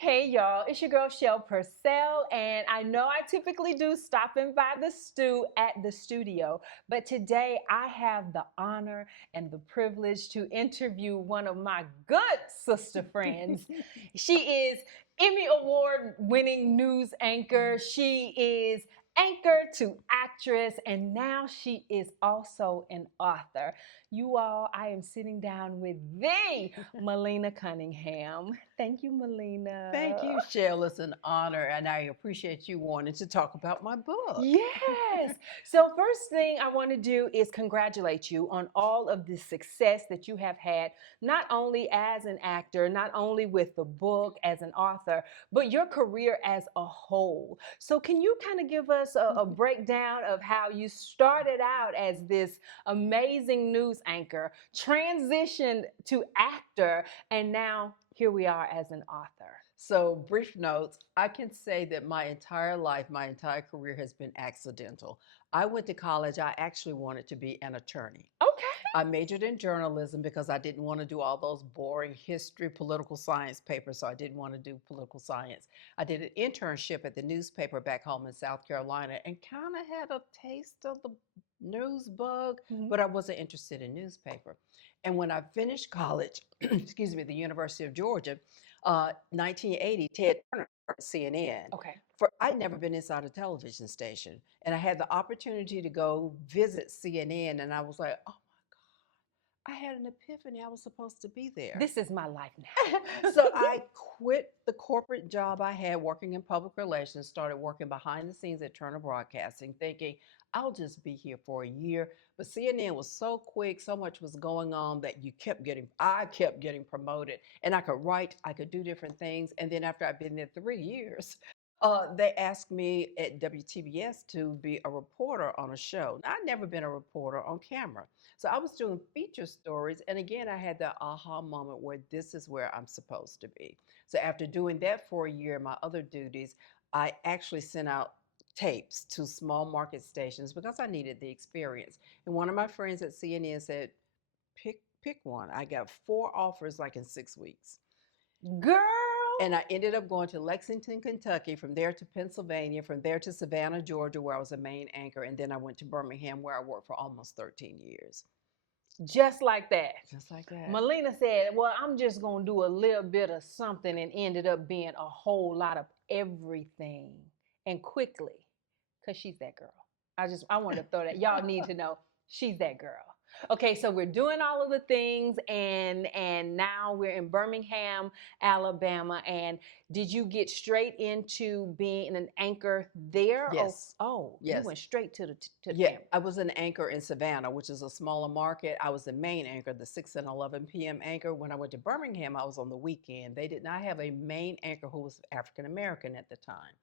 Hey y'all, it's your girl Shell Purcell, and I know I typically do stopping by the stew at the studio, but today I have the honor and the privilege to interview one of my good sister friends. She is Emmy Award-winning news anchor. She is anchor to actress, and now she is also an author. You all, I am sitting down with the Malena Cunningham. Thank you, Thank Malena. you, Shell. It's an honor, and I appreciate you wanting to talk about my book. Yes. So, first thing I want to do is congratulate you on all of the success that you have had, not only as an actor, not only with the book as an author, but your career as a whole. So, can you kind of give us a breakdown of how you started out as this amazing news anchor, transitioned to actor, and now here we are as an author? So, brief notes, I can say that my entire life, my entire career has been accidental. I went to college, I actually wanted to be an attorney. Okay. I majored in journalism because I didn't want to do all those boring history, political science papers, so I didn't want to do political science. I did an internship at the newspaper back home in South Carolina and kind of had a taste of the news bug, Mhm. but I wasn't interested in newspaper. And when I finished college, excuse me, the University of Georgia, 1980, Ted Turner, CNN. Okay. I'd never been inside a television station, and I had the opportunity to go visit CNN, and I was like, oh my God, I had an epiphany. I was supposed to be there. This is my life now. So I quit the corporate job I had working in public relations, started working behind the scenes at Turner Broadcasting, thinking I'll just be here for a year. But CNN was so quick, so much was going on that I kept getting promoted, and I could write, I could do different things. And then after I'd been there 3 years, they asked me at WTBS to be a reporter on a show. Now, I'd never been a reporter on camera. So I was doing feature stories. And again, I had that aha moment where this is where I'm supposed to be. So after doing that for a year, my other duties, I actually sent out tapes to small market stations because I needed the experience. And one of my friends at CNN said, pick one. I got 4 offers like in 6 weeks. Girl. And I ended up going to Lexington, Kentucky, from there to Pennsylvania, from there to Savannah, Georgia, where I was a main anchor. And then I went to Birmingham, where I worked for almost 13 years. Just like that. Just like that. Malena said, well, I'm just going to do a little bit of something, and ended up being a whole lot of everything, and quickly, because she's that girl. I wanted to throw that. Y'all need to know she's that girl. Okay, so we're doing all of the things, and now we're in Birmingham, Alabama. And did you get straight into being an anchor there? Yes. Oh, you Yes. went straight to the Yeah, camera. I was an anchor in Savannah, which is a smaller market. I was the main anchor, the 6 and 11 p.m. anchor. When I went to Birmingham, I was on the weekend. They did not have a main anchor who was African American at the time.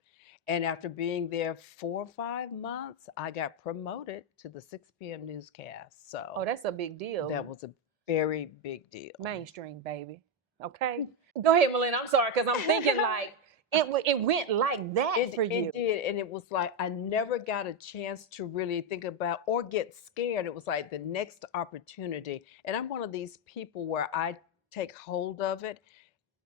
And after being there 4 or 5 months, I got promoted to the 6 p.m. newscast. Oh, So that's a big deal. that was a very big deal. Mainstream, baby. Okay. Go ahead, Malena. I'm sorry, because I'm thinking like it went like that for you. It did, and it was like I never got a chance to really think about or get scared. It was like the next opportunity, and I'm one of these people where I take hold of it.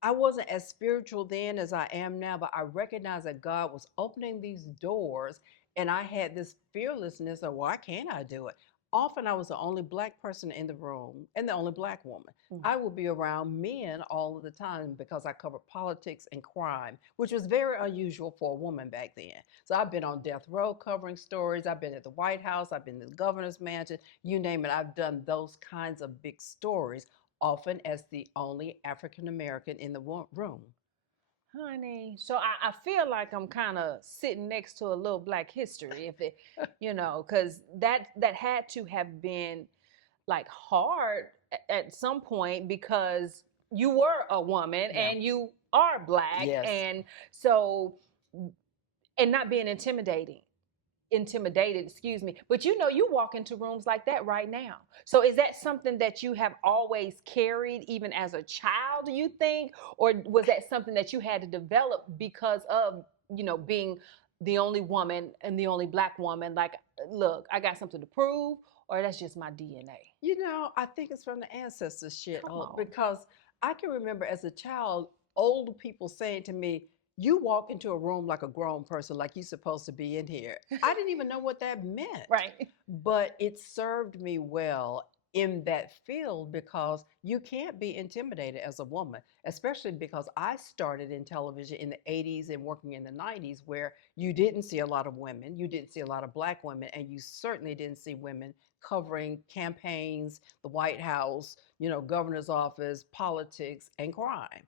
I wasn't as spiritual then as I am now, but I recognized that God was opening these doors, and I had this fearlessness of, why can't I do it? Often I was the only Black person in the room and the only Black woman. I would be around men all of the time because I covered politics and crime, which was very unusual for a woman back then. So I've been on death row covering stories. I've been at the White House. I've been in the governor's mansion. You name it. I've done those kinds of big stories, often as the only African American in the room. Honey, so I feel like I'm kind of sitting next to a little Black history, if it, because that had to have been like hard at some point, because you were a woman Yeah. and you are Black, Yes. and so, and not being intimidated, excuse me. But you walk into rooms like that right now. So is that something that you have always carried even as a child, do you think? Or was that something that you had to develop because of, being the only woman and the only Black woman? Like, look, I got something to prove, or that's just my DNA. I think it's from the ancestors shit Come on. because I can remember as a child, older people saying to me, "You walk into a room like a grown person, like you're supposed to be in here." I didn't even know what that meant, Right. but it served me well in that field because you can't be intimidated as a woman, especially because I started in television in the 80s and working in the 90s where you didn't see a lot of women, you didn't see a lot of Black women, and you certainly didn't see women covering campaigns, the White House, governor's office, politics, and crime.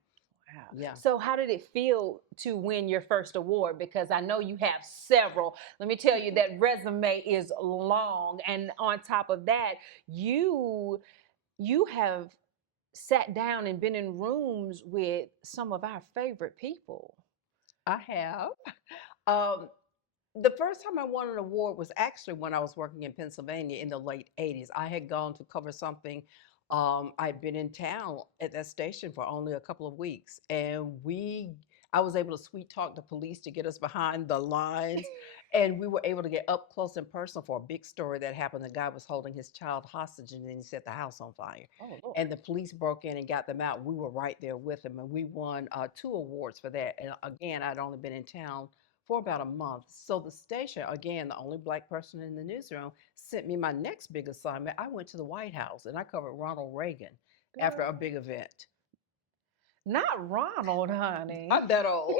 Wow. Yeah. So, how did it feel to win your first award? Because I know you have several. Let me tell you, that resume is long, and on top of that, you you have sat down and been in rooms with some of our favorite people. I have. Um, the first time I won an award was actually when I was working in Pennsylvania in the late 80s. I had gone to cover something. I'd been in town at that station for only a couple of weeks, and I was able to sweet talk the police to get us behind the lines, and we were able to get up close and personal for a big story that happened. The guy was holding his child hostage, and then he set the house on fire. Oh, Lord. And the police broke in and got them out. We were right there with them, and we won 2 awards for that. And again, I'd only been in town for about a month. So the station, again, the only Black person in the newsroom, sent me my next big assignment. I went to the White House and I covered Ronald Reagan after a big event. Not Ronald, honey. I'm that old.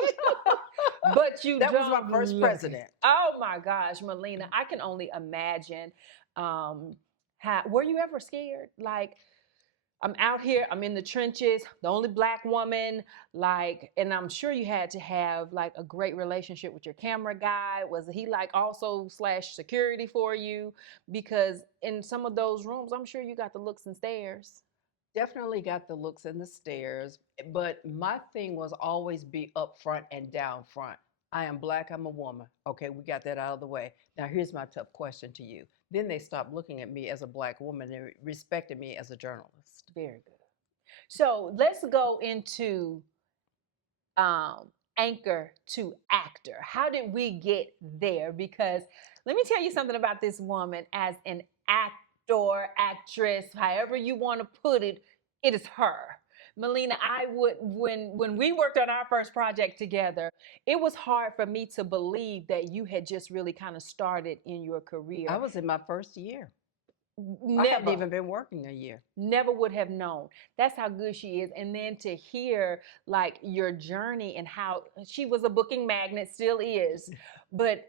But you That was don't my first look it. president. Oh my gosh, Malena, I can only imagine. Um, were you ever scared? Like, I'm out here, I'm in the trenches, the only Black woman, like, and I'm sure you had to have like a great relationship with your camera guy. Was he like also slash security for you? Because in some of those rooms, I'm sure you got the looks and stares. Definitely got the looks and the stares, but my thing was always be up front and down front. I am Black, I'm a woman. Okay, we got that out of the way. Now, here's my tough question to you. Then they stopped looking at me as a Black woman and respected me as a journalist. Very good. So let's go into anchor to actor. How did we get there? Because let me tell you something about this woman as an actor, actress, however you want to put it, it is her. Malena, I would when we worked on our first project together, it was hard for me to believe that you had just really kind of started in your I career. was in my first year. I hadn't Never even been working a year. never would have known. That's how good she is. And then to hear like your journey and how she was a booking magnet, still is. But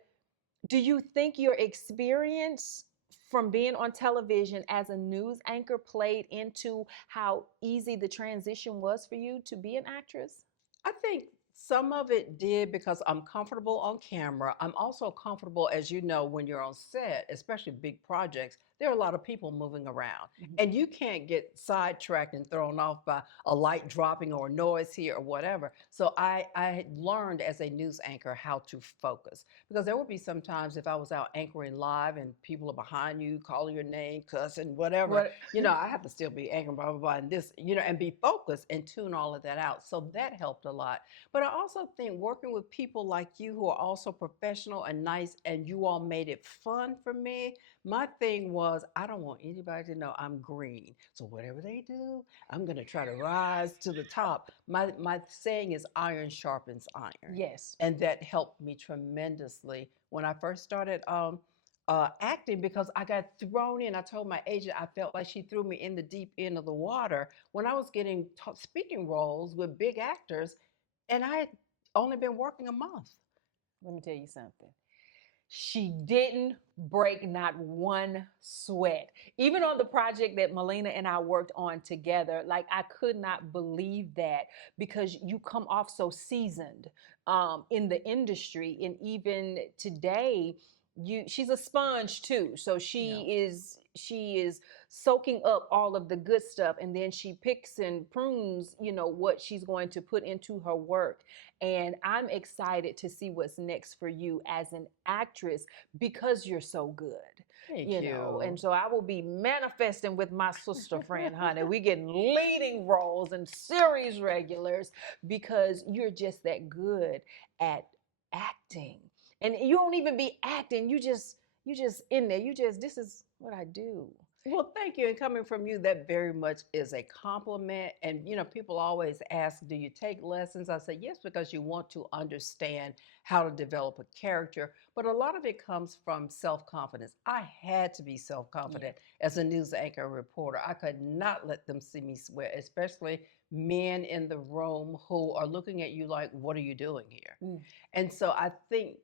do you think your experience from being on television as a news anchor played into how easy the transition was for you to be an actress? I think some of it did because I'm comfortable on camera. I'm also comfortable, as you know, when you're on set, especially big projects, there are a lot of people moving around. Mhm. And you can't get sidetracked and thrown off by a light dropping or noise here or whatever. So I had learned as a news anchor how to focus. Because there would be some times if I was out anchoring live and people are behind you, calling your name, cussing, whatever, What? I have to still be anchoring, blah, blah, blah, and this, and be focused and tune all of that out. So that helped a lot. But I also think working with people like you who are also professional and nice, and you all made it fun for me. My thing was, I don't want anybody to know I'm green. So whatever they do, I'm going to try to rise to the top. My saying is iron sharpens iron. Yes. And that helped me tremendously when I first started acting because I got thrown in. I told my agent I felt like she threw me in the deep end of the water when I was getting speaking roles with big actors, and I had only been working a month. Let me tell you something. She didn't break not one sweat. Even on the project that Malena and I worked on together, like I could not believe that because you come off so seasoned in the industry, and even today, she's a sponge too. So Yeah. she is soaking up all of the good stuff, and then she picks and prunes, what she's going to put into her work. And I'm excited to see what's next for you as an actress because you're so good. Thank And you. so I will be manifesting with my sister friend, honey. We get leading roles and series regulars because you're just that good at acting. And you don't even be acting. You just in there. This is what I do. Well, thank you. And coming from you, that very much is a compliment. And, people always ask, do you take lessons? I say, yes, because you want to understand how to develop a character. But a lot of it comes from self confidence. I had to be self Yeah. confident as a news anchor and reporter. I could not let them see me sweat, especially men in the room who are looking at you like, what are you doing here? Mm. And so I think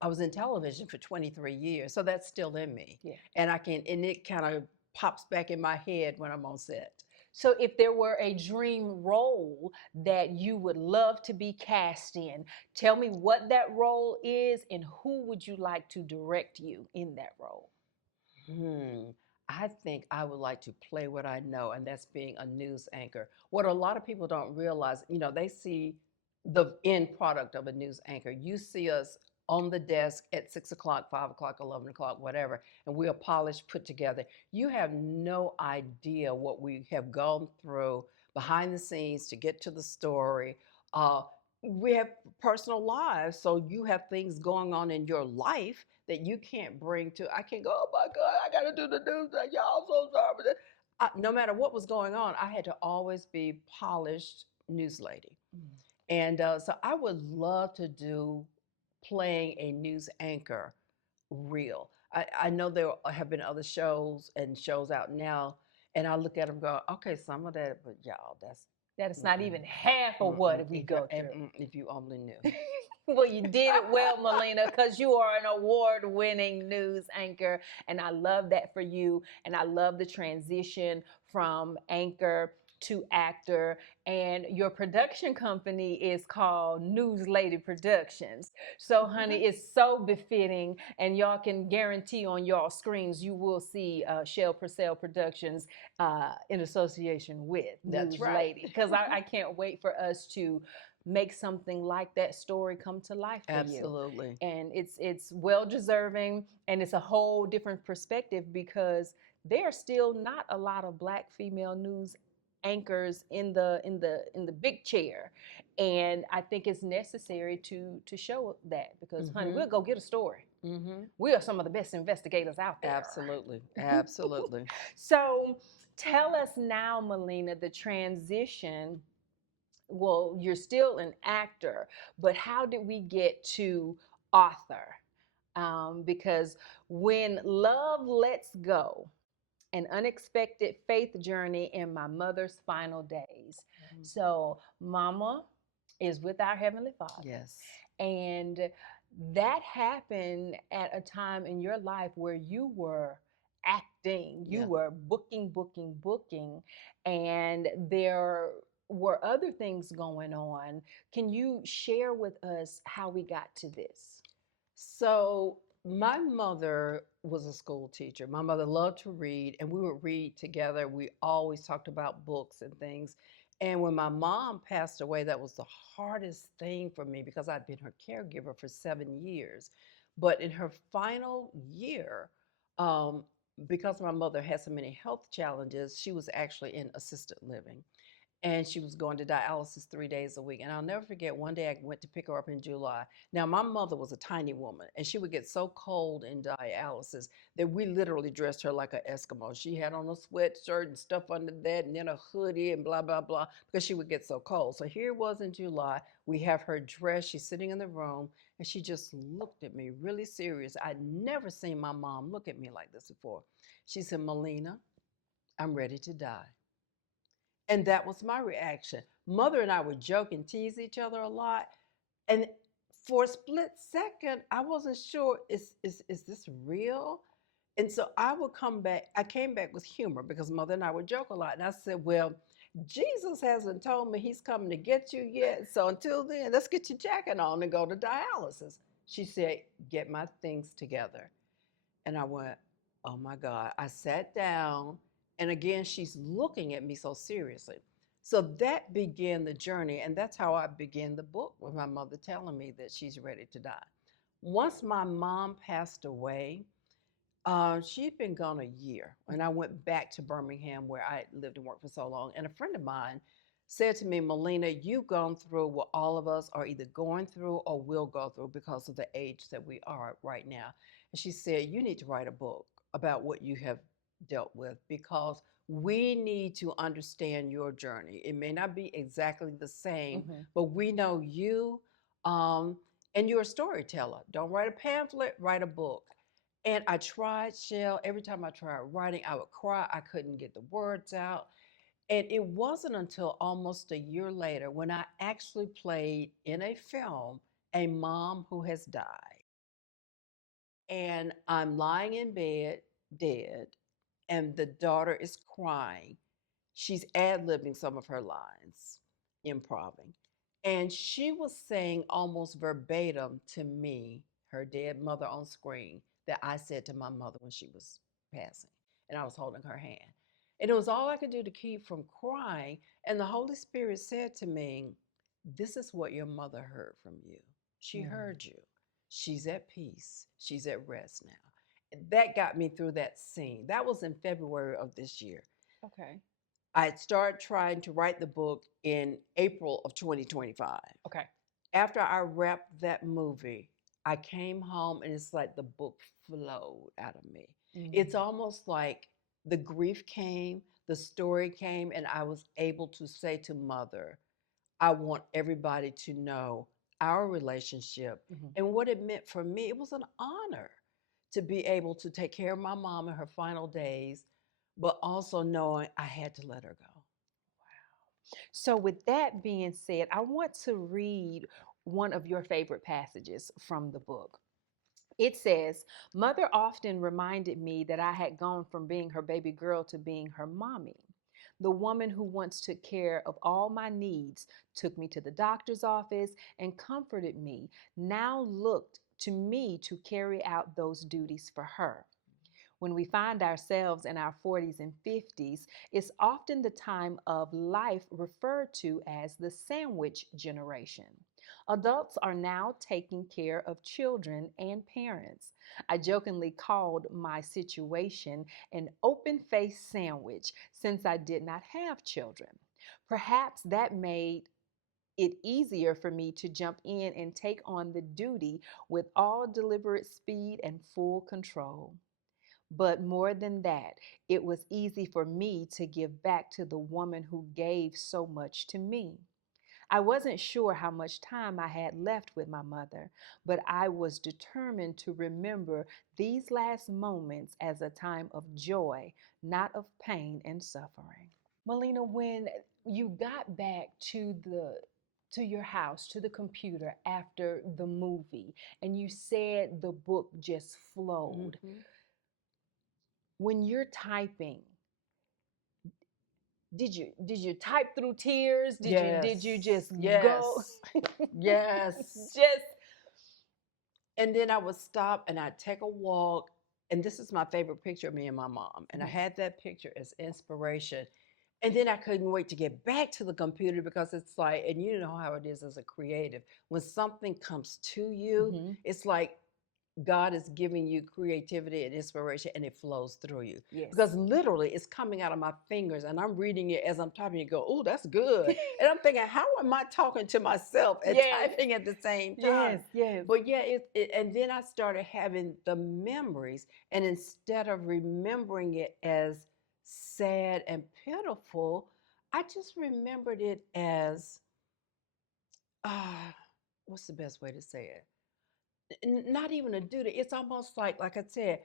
I was in television for 23 years, so that's still in me. Yeah. And it kind of pops back in my head when I'm on set. So, if there were a dream role that you would love to be cast in, tell me what that role is and who would you like to direct you in that role? Hmm. I think I would like to play what I know, and that's being a news anchor. What a lot of people don't realize, they see the end product of a news anchor. You see us on the desk at 6 o'clock, 5 o'clock, 11 o'clock, whatever, and we are polished, put together. You have no idea what we have gone through behind the scenes to get to the story. Uh, we have personal lives, so you have things going on in your life that you can't bring to. I can't go, oh my God, I got to do the news. Y'all so sorry. No matter what was going on, I had to always be polished news lady. Mm. And so I would love to do playing a news anchor real. I know there have been other shows and shows out now, and I look at them go, okay, some of that, but y'all, that's That is not mm-mm, even half of mm-mm, what we go through. if you only knew. Well, you did it well, Malena, because you are an award-winning news anchor, and I love that for you. And I love the transition from anchor to actor. And your production company is called News Lady Productions. So, honey, it's so befitting, and y'all can guarantee on y'all screens you will see Shell Purcell Productions in association with That's News right. Lady, because I can't wait for us to make something like that story come to life for you. Absolutely. And it's well deserving, and it's a whole different perspective because there are still not a lot of black female news anchors in the big chair, and I think it's necessary to show that because honey, Mm-hmm. we'll go get a story. Mm-hmm. We are some of the best investigators out there. Absolutely. Absolutely. So tell us now, Malena, the transition. Well, you're still an actor, but how did we get to author? Because when love lets go, an unexpected faith journey in my mother's final days. So, Mama is with our Heavenly Father. Yes. And that happened at a time in your life where you were acting, you Yeah. were booking, and there were other things going on. Can you share with us how we got to this? So my mother was a school teacher. My mother loved to read, and we would read together. We always talked about books and things. And when my mom passed away, that was the hardest thing for me because I'd been her caregiver for 7 years. But in her final year, um, because my mother had so many health challenges, she was actually in assisted living, and she was going to dialysis 3 days a week. And I'll never forget, one day I went to pick her up in July. Now, my mother was a tiny woman, and she would get so cold in dialysis that we literally dressed her like an Eskimo. She had on a sweatshirt and stuff under that, and then a hoodie and blah, blah, blah, because she would get so cold. So here it was in July. We have her dressed. She's sitting in the room, and she just looked at me really serious. I'd never seen my mom look at me like this before. She said, Malena, I'm ready to die. And that was my reaction. Mother and I would joke and tease each other a lot. And for a split second, I wasn't sure, is this real? And so I came back with humor because Mother and I would joke a lot. And I said, well, Jesus hasn't told me he's coming to get you yet. So until then, let's get your jacket on and go to dialysis. She said, get my things together. And I went, oh my God. I sat down, and again, she's looking at me so seriously. So that began the journey, and that's how I began the book, with my mother telling me that she's ready to die. Once my mom passed away, she'd been gone a year, and I went back to Birmingham where I lived and worked for so long. And a friend of mine said to me, Malena, you've gone through what all of us are either going through or will go through because of the age that we are right now. And she said, you need to write a book about what you have dealt with, because we need to understand your journey. It may not be exactly the same, but we know you, um, and you're a storyteller. Don't write a pamphlet, write a book. And I tried, Shell. Every time I tried writing, I would cry. I couldn't get the words out. And it wasn't until almost a year later when I actually played in a film a mom who has died. And I'm lying in bed, dead, and the daughter is crying. She's ad-libbing some of her lines, improving. And she was saying almost verbatim to me, her dead mother on screen, that I said to my mother when she was passing. And I was holding her hand. And it was all I could do to keep from crying. And the Holy Spirit said to me, this is what your mother heard from you. She heard you. She's at peace. She's at rest now. That got me through that scene. That was in February of this year. Okay. I had started trying to write the book in April of 2025. Okay. After I wrapped that movie, I came home and it's like the book flowed out of me. It's almost like the grief came, the story came, and I was able to say to Mother, I want everybody to know our relationship and what it meant for me. It was an honor to be able to take care of my mom in her final days, but also knowing I had to let her go. So, with that being said, I want to read one of your favorite passages from the book. It says, Mother often reminded me that I had gone from being her baby girl to being her mommy. The woman who once took care of all my needs, took me to the doctor's office, and comforted me, now looked to me to carry out those duties for her. When we find ourselves in our 40s and 50s, it's often the time of life referred to as the sandwich generation. Adults are now taking care of children and parents. I jokingly called my situation an open faced sandwich since I did not have children. Perhaps that made it easier for me to jump in and take on the duty with all deliberate speed and full control. But more than that, it was easy for me to give back to the woman who gave so much to me. I wasn't sure how much time I had left with my mother, but I was determined to remember these last moments as a time of joy, not of pain and suffering. Malena, when you got back to your house, to the computer after the movie, and you said the book just flowed, when you're typing, did you type through tears? Did you just go Yes, yes. just And then I would stop and I'd take a walk. And this is my favorite picture of me and my mom. And I had that picture as inspiration. And then I couldn't wait to get back to the computer, because it's like, and you know how it is as a creative, when something comes to you, it's like God is giving you creativity and inspiration, and it flows through you. Yes. Because literally it's coming out of my fingers and I'm reading it as I'm typing. You go, oh, that's good. And I'm thinking, how am I talking to myself and Yes. typing at the same time? Yes, yes. But yeah, and then I started having the memories. And instead of remembering it as sad and pitiful, I just remembered it as, what's the best way to say it? Not even a duty. It's almost like I said,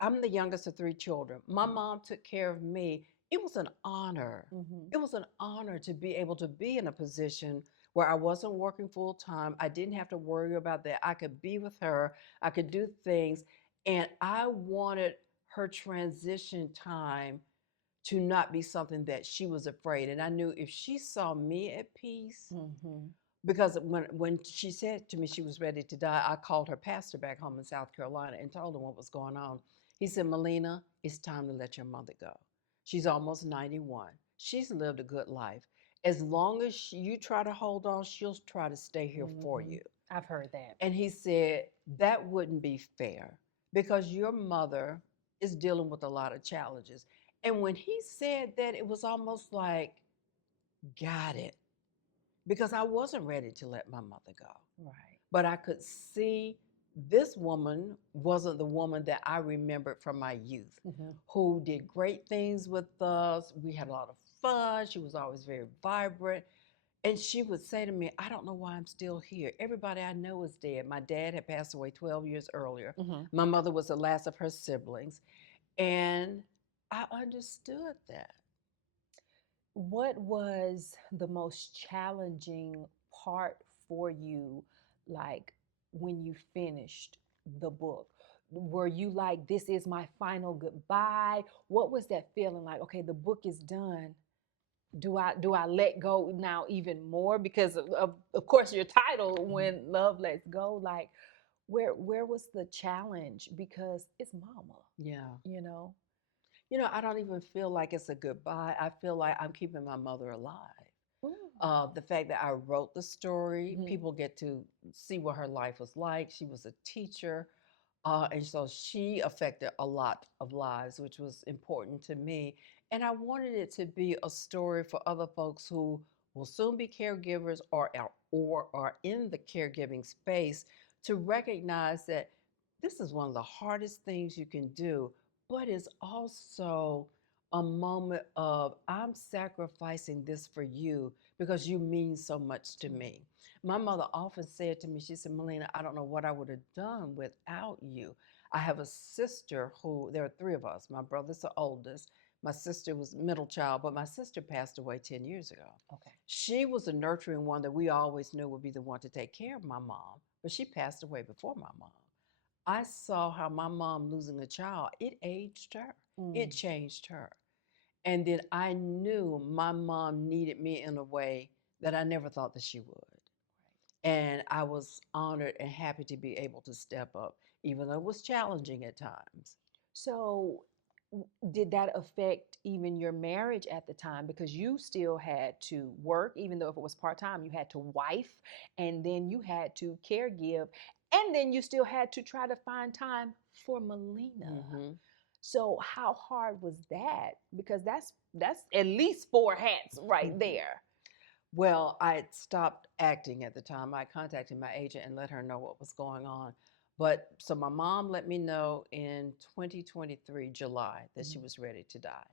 I'm the youngest of three children. My mom took care of me. It was an honor. It was an honor to be able to be in a position where I wasn't working full time. I didn't have to worry about that. I could be with her. I could do things. And I wanted her transition time to not be something that she was afraid. And I knew if she saw me at peace, because when she said to me she was ready to die, I called her pastor back home in South Carolina and told him what was going on. He said, Malena, it's time to let your mother go. She's almost 91. She's lived a good life. As long as you try to hold on, she'll try to stay here for you. I've heard that. And he said, that wouldn't be fair, because your mother is dealing with a lot of challenges. And when he said that, it was almost like, got it. Because I wasn't ready to let my mother go. Right. But I could see this woman wasn't the woman that I remembered from my youth, Mm-hmm. who did great things with us. We had a lot of fun. She was always very vibrant. And she would say to me, I don't know why I'm still here. Everybody I know is dead. My dad had passed away 12 years earlier. Mm-hmm. My mother was the last of her siblings. And I understood that. What was the most challenging part for you, like when you finished the book? Were you like, this is my final goodbye? What was that feeling like? Okay, the book is done. Do I let go now even more? Because of course your title, When Love Lets Go, like where was the challenge? Because it's mama, Yeah. you know? I don't even feel like it's a goodbye. I feel like I'm keeping my mother alive. The fact that I wrote the story, Mm-hmm. people get to see what her life was like. She was a teacher, and so she affected a lot of lives, which was important to me. And I wanted it to be a story for other folks who will soon be caregivers or are in the caregiving space to recognize that this is one of the hardest things you can do, but it's also a moment of I'm sacrificing this for you because you mean so much to me. My mother often said to me, she said, Malena, I don't know what I would have done without you. I have a sister who, there are three of us. My brother's the oldest. My sister was middle child, but my sister passed away 10 years ago. Okay. She was the nurturing one that we always knew would be the one to take care of my mom, but she passed away before my mom. I saw how my mom losing a child, it aged her, it Mm. changed her. And then I knew my mom needed me in a way that I never thought that she would. And I was honored and happy to be able to step up, even though it was challenging at times. So, did that affect even your marriage at the time? Because you still had to work, even though if it was part time, you had to wife, and then you had to caregive, and then you still had to try to find time for Malena. Hmm. So, how hard was that? Because that's at least four hats right there. Well, I had stopped acting at the time. I contacted my agent and let her know what was going on. But so my mom let me know in 2023, July, that she Mhm. was ready to die.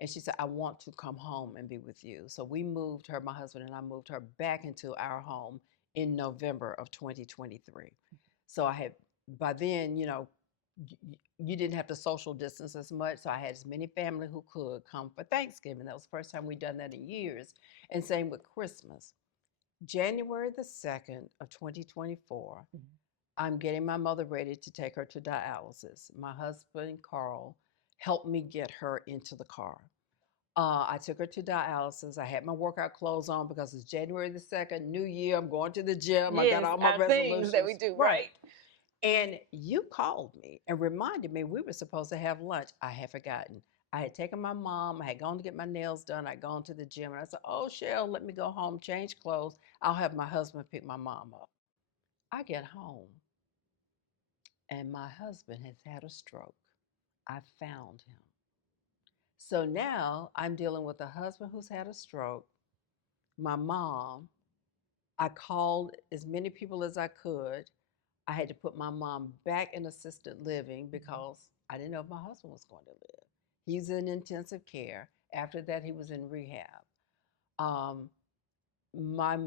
And she said, I want to come home and be with you. So we moved her, my husband and I moved her back into our home in November of 2023. So I had, by then, you didn't have to social distance as much. So I had as many family who could come for Thanksgiving. That was the first time we'd done that in years. And same with Christmas. January the 2nd of 2024, Mhm. I'm getting my mother ready to take her to dialysis. My husband, Carl, helped me get her into the car. I took her to dialysis. I had my workout clothes on because it's January the 2nd, New Year. I'm going to the gym. I got Yes, all my our things that we resolutions. do, Right. right? And you called me and reminded me we were supposed to have lunch. I had forgotten. I had taken my mom. I had gone to get my nails done. I'd gone to the gym. And I said, Oh, Cheryl, let me go home, change clothes. I'll have my husband pick my mom up. I get home and my husband has had a stroke. I found him. So now I'm dealing with a husband who's had a stroke, my mom. I called as many people as I could. I had to put my mom back in assisted living because I didn't know if my husband was going to live. He's in intensive care. After that, he was in rehab. Um, my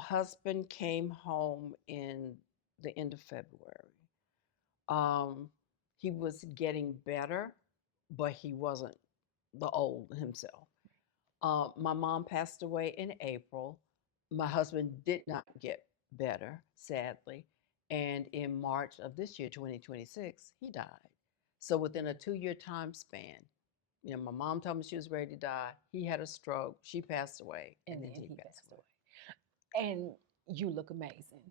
husband came home in the end of February. Um, he was getting better, but he wasn't the old himself. My mom passed away in April. My husband did not get better, sadly. And in March of this year, 2026, he died. So within a 2-year time span, my mom told me she was ready to die. He had a stroke. She passed away. And And then then he he passed passed away. away. And you look amazing.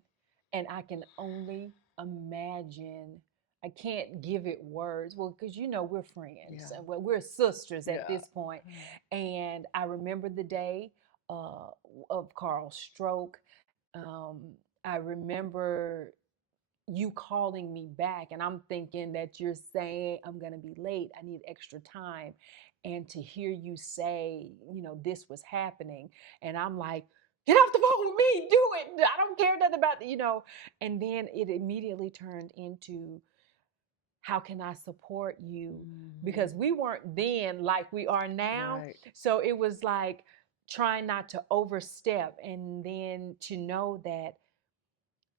And I can only imagine. I can't give it words. Well, because we're friends. Yeah. Well, we're sisters at Yeah. this point. And I remember the day uh, of Carl's stroke. Um, I remember you calling me back, and I'm thinking that you're saying, I'm going to be late. I need extra time. And to hear you say, this was happening. And I'm like, get off the phone with me, do it. I don't care nothing about, and then it immediately turned into, how can I support you? Because we weren't then like we are now. Right. So it was like trying not to overstep, and then to know that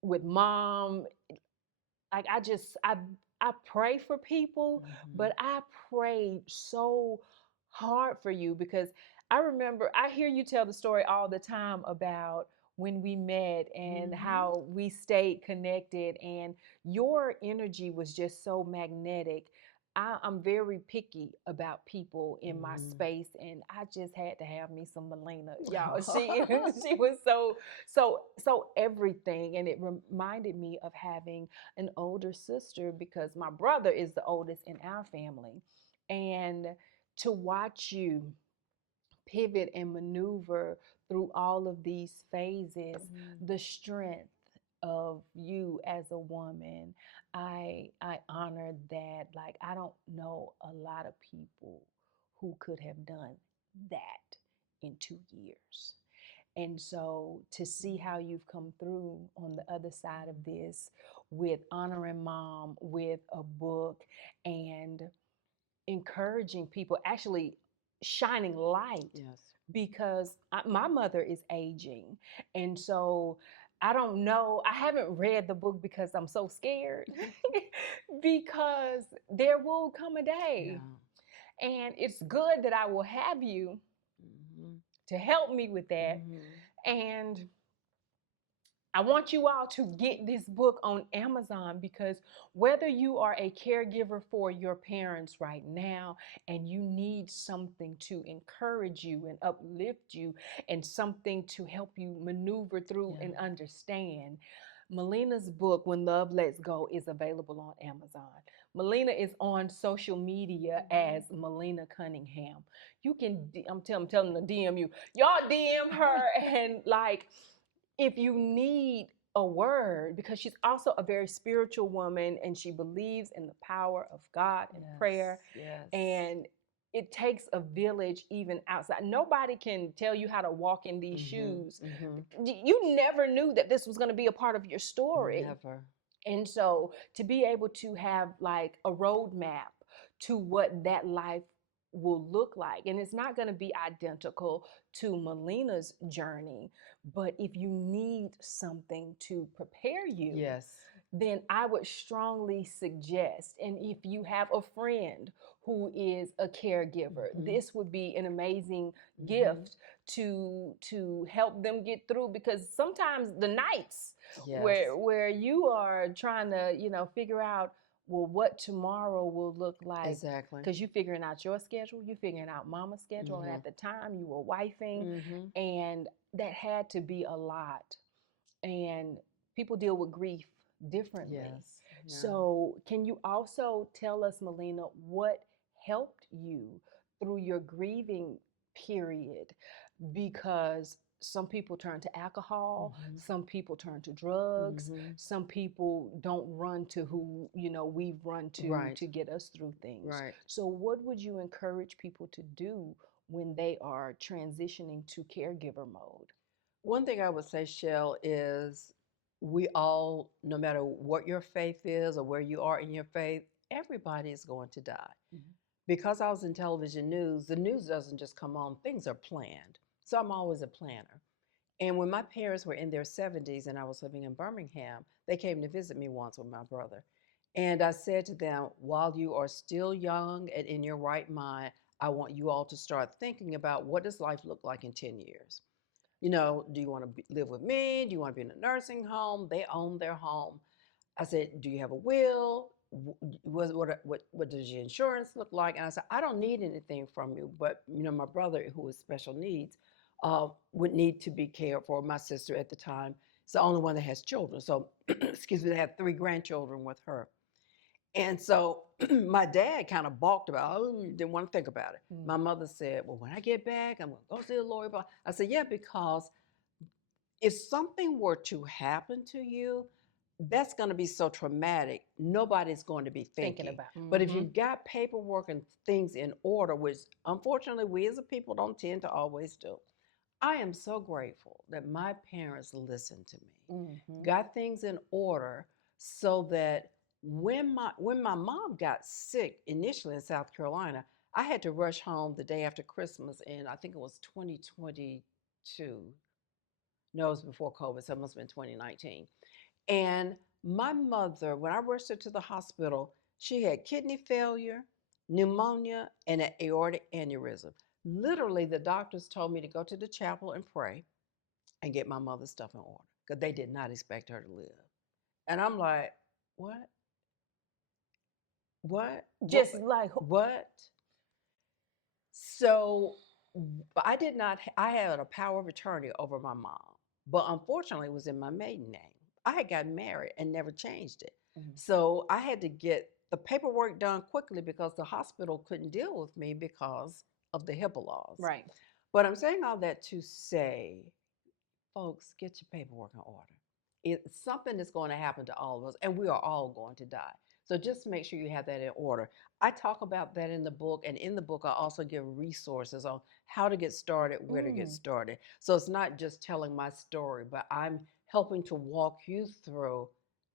with mom, like I pray for people, but I prayed so hard for you, because I remember, I hear you tell the story all the time about when we met and how we stayed connected, and your energy was just so magnetic. I'm very picky about people in my space, and I just had to have me some Malena, y'all. She was so everything, and it reminded me of having an older sister, because my brother is the oldest in our family, and to watch you pivot and maneuver through all of these phases, the strength of you as a woman, I honor that. Like, I don't know a lot of people who could have done that in 2 years. And so to see how you've come through on the other side of this, with honoring mom, with a book, and encouraging people, actually shining light, Yes. because my mother is aging. And so I don't know, I haven't read the book because I'm so scared, because there will come a day, and it's good that I will have you to help me with that. And I want you all to get this book on Amazon, because whether you are a caregiver for your parents right now and you need something to encourage you and uplift you, and something to help you maneuver through and understand, Malena's book, When Love Lets Go, is available on Amazon. Malena is on social media as Malena Cunningham. You can, I'm telling them to DM you. Y'all DM her, and like, if you need a word, because she's also a very spiritual woman, and she believes in the power of God and prayer. And it takes a village even outside. Nobody can tell you how to walk in these shoes. You never knew that this was going to be a part of your story. Never. And so to be able to have like a roadmap to what that life will look like, and it's not going to be identical to Malena's journey, but if you need something to prepare you, then I would strongly suggest, and if you have a friend who is a caregiver, this would be an amazing gift to help them get through, because sometimes the nights where you are trying to, figure out, well, what tomorrow will look like. Exactly. Because you're figuring out your schedule, you're figuring out mama's schedule, and at the time you were wifing, and that had to be a lot. And people deal with grief differently. So can you also tell us, Malena, what helped you through your grieving period? Because some people turn to alcohol, some people turn to drugs, some people don't run to who, we've run to get us through things. So what would you encourage people to do when they are transitioning to caregiver mode? One thing I would say, Shell, is we all, no matter what your faith is or where you are in your faith, everybody is going to die. Because I was in television news, the news doesn't just come on, things are planned. So I'm always a planner. And when my parents were in their 70s and I was living in Birmingham, they came to visit me once with my brother. And I said to them, while you are still young and in your right mind, I want you all to start thinking about, what does life look like in 10 years? Do you want to live with me? Do you want to be in a nursing home? They own their home. I said, do you have a will? What does your insurance look like? And I said, I don't need anything from you, but my brother, who has special needs, would need to be cared for. My sister at the time is the only one that has children. So, excuse me, they have 3 grandchildren with her. And so my dad kind of balked about it, didn't want to think about it. My mother said, well, when I get back, I'm going to go see the lawyer. I said, yeah, because if something were to happen to you, that's going to be so traumatic, nobody's going to be thinking about. But if you've got paperwork and things in order, which unfortunately we as a people don't tend to always do, I am so grateful that my parents listened to me, Mm-hmm. got things in order so that when my mom got sick initially in South Carolina, I had to rush home the day after Christmas in I think it was 2022. No, it was before COVID, so it must have been 2019. And my mother, when I rushed her to the hospital, she had kidney failure, pneumonia, and an aortic aneurysm. Literally, the doctors told me to go to the chapel and pray and get my mother's stuff in order because they did not expect her to live. And I'm like, what? What? Just like, What? So but I did not, I had a power of attorney over my mom, but unfortunately it was in my maiden name. I had gotten married and never changed it. Mhm. So I had to get the paperwork done quickly because the hospital couldn't deal with me because of the HIPAA laws. Right. But I'm saying all that to say, folks, get your paperwork in order. It's something that's going to happen to all of us, and we are all going to die. So just make sure you have that in order. I talk about that in the book, and in the book, I also give resources on how to get started, where to get started. So it's not just telling my story, but I'm helping to walk you through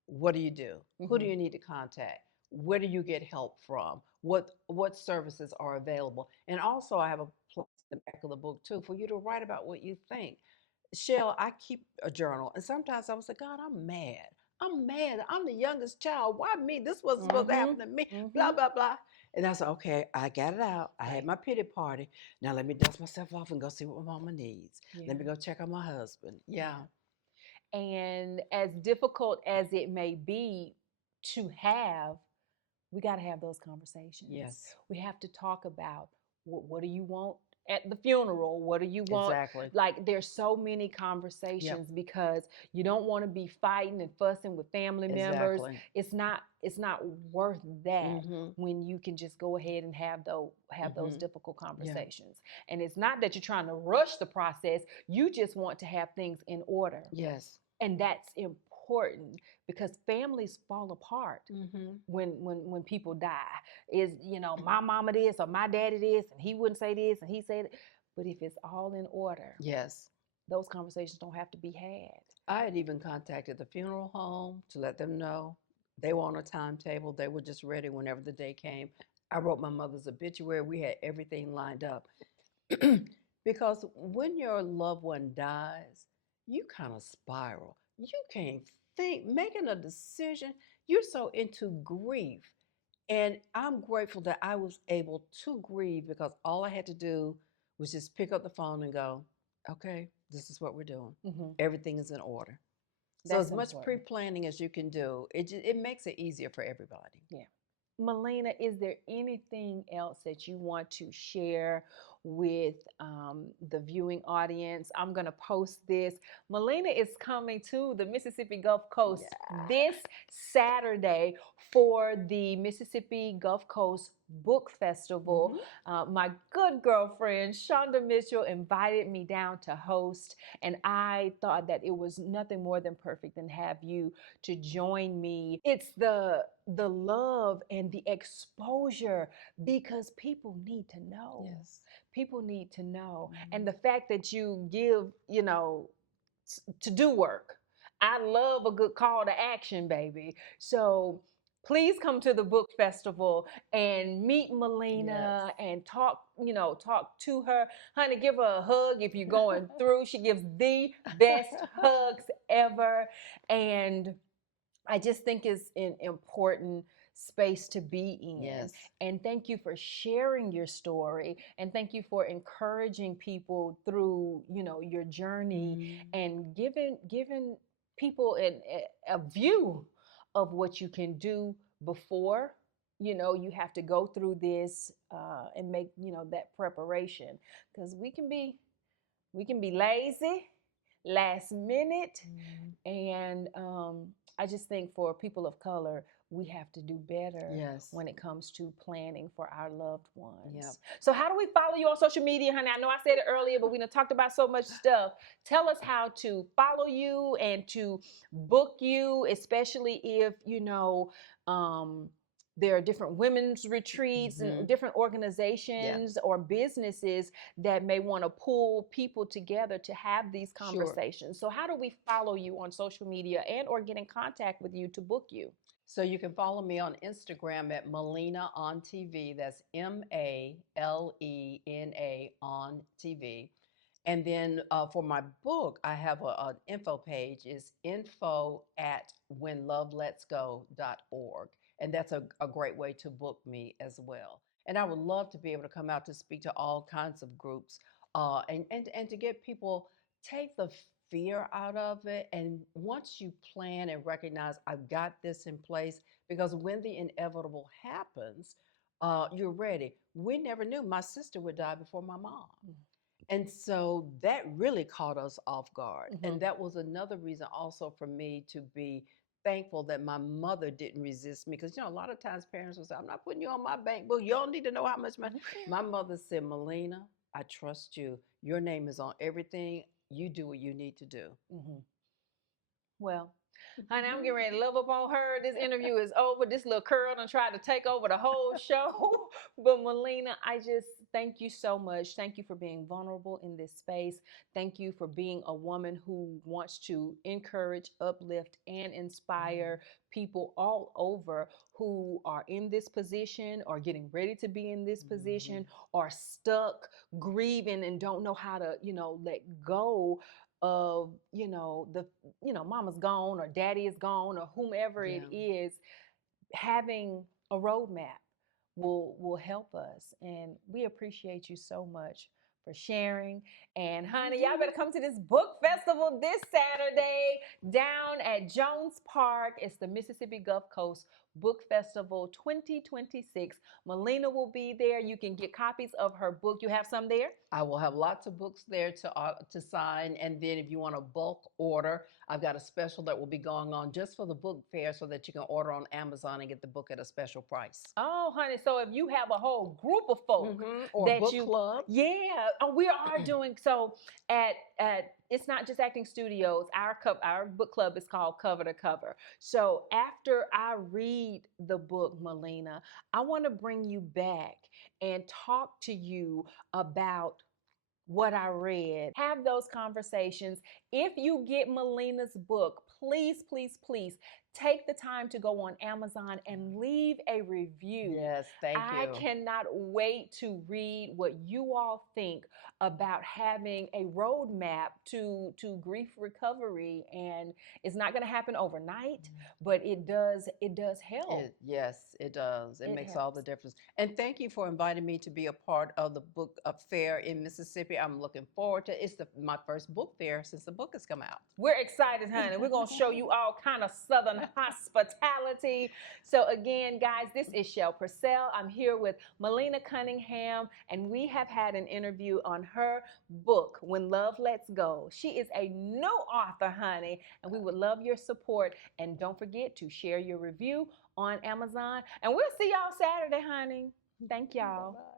what do you do? Who do you need to contact? Where do you get help from? What services are available? And also, I have a place in the back of the book too for you to write about what you think. Shell, I keep a journal, and sometimes I was like, God, I'm mad. I'm mad. I'm the youngest child. Why me? This wasn't supposed to happen to me. Blah, blah, blah. And I said, okay, I got it out. I had my pity party. Now let me dust myself off and go see what my mama needs. Let me go check on my husband. Yeah. And as difficult as it may be to have, we got to have those conversations. Yes. We have to talk about what do you want at the funeral? What do you want? Exactly. Like there's so many conversations because you don't want to be fighting and fussing with family members. Exactly. It's not worth that Mhm. when you can just go ahead and have those Mhm. difficult conversations. And it's not that you're trying to rush the process. You just want to have things in order. Yes. And that's important because families fall apart Mhm. when people die. Is my mama this or my daddy this, and he wouldn't say this and he said it. But if it's all in order, Yes. those conversations don't have to be had. I had even contacted the funeral home to let them know they were on a timetable. They were just ready whenever the day came. I wrote my mother's obituary. We had everything lined up. Because when your loved one dies, you kind of spiral. You can't think, making a decision, you're so into grief. And I'm grateful that I was able to grieve because all I had to do was just pick up the phone and go, okay, this is what we're doing. Everything is in order. So That's as much important. pre-planning as you can do, it makes it easier for everybody. Yeah. Malena, is there anything else that you want to share with the viewing audience? I'm going to post this. Malena is coming to the Mississippi Gulf Coast this Saturday for the Mississippi Gulf Coast Book Festival. My good girlfriend, Shonda Mitchell, invited me down to host, and I thought that it was nothing more than perfect and have you to join me. It's the love and the exposure because people need to know. Yes. People need to know. And the fact that you give, to do work. I love a good call to action, baby. So please come to the book festival and meet Malena and talk to her. Honey, give her a hug if you're going through. She gives the best hugs ever. And I just think it's an important space to be in. Yes. And thank you for sharing your story. And thank you for encouraging people through, your journey and giving people a view of what you can do before, you have to go through this and make, that preparation. Because we can be lazy, last minute, and I just think for people of color, we have to do better when it comes to planning for our loved ones. So how do we follow you on social media, honey? I know I said it earlier, but we done talked about so much stuff. Tell us how to follow you and to book you, especially if, there are different women's retreats and different organizations or businesses that may want to pull people together to have these conversations. So how do we follow you on social media and or get in contact with you to book you? So you can follow me on Instagram at Malena on TV. That's Malena on TV. And then for my book, I have an info page. It's info at whenloveletsgo.org. And that's a great way to book me as well. And I would love to be able to come out to speak to all kinds of groups and to get people take the fear out of it. And once you plan and recognize, I've got this in place, because when the inevitable happens, you're ready. We never knew my sister would die before my mom. And so that really caught us off guard. And that was another reason also for me to be thankful that my mother didn't resist me. Because, a lot of times parents will say, I'm not putting you on my bank book. You don't need to know how much money. My mother said, Malena, I trust you. Your name is on everything. You do what you need to do. Well, honey, I'm getting ready to love up on her. This interview is over. This little curl done tried to take over the whole show. But Malena, I just thank you so much. Thank you for being vulnerable in this space. Thank you for being a woman who wants to encourage, uplift, and inspire people all over who are in this position or getting ready to be in this position or stuck, grieving, and don't know how to, let go of mama's gone or daddy is gone or whomever it is. Having a roadmap will help us, and we appreciate you so much for sharing. And honey, y'all better come to this book festival this Saturday down at Jones Park. It's the Mississippi Gulf Coast Book Festival 2026. Malena will be there. You can get copies of her book. You have some there? I will have lots of books there to sign. And then if you want a bulk order, I've got a special that will be going on just for the book fair so that you can order on Amazon and get the book at a special price. Oh, honey. So if you have a whole group of folk or that book club. Yeah. Oh, we are doing so at it's not just acting studios. Our book club is called Cover to Cover. So after I read the book, Malena, I want to bring you back and talk to you about what I read. Have those conversations. If you get Malena's book, please, please, please take the time to go on Amazon and leave a review. Yes, thank you. I cannot wait to read what you all think about having a roadmap to grief recovery. And it's not going to happen overnight, but it does help. Yes, it does. It makes all the difference. And thank you for inviting me to be a part of the book fair in Mississippi. I'm looking forward to it. It's my first book fair since the book has come out. We're excited, honey. We're going to show you all kind of Southern hospitality. So again, guys, this is Shell Purcell. I'm here with Malena Cunningham, and we have had an interview on her book, When Love Lets Go. She is a new author, honey, and we would love your support. And don't forget to share your review on Amazon. And we'll see y'all Saturday, honey. Thank y'all. Bye-bye.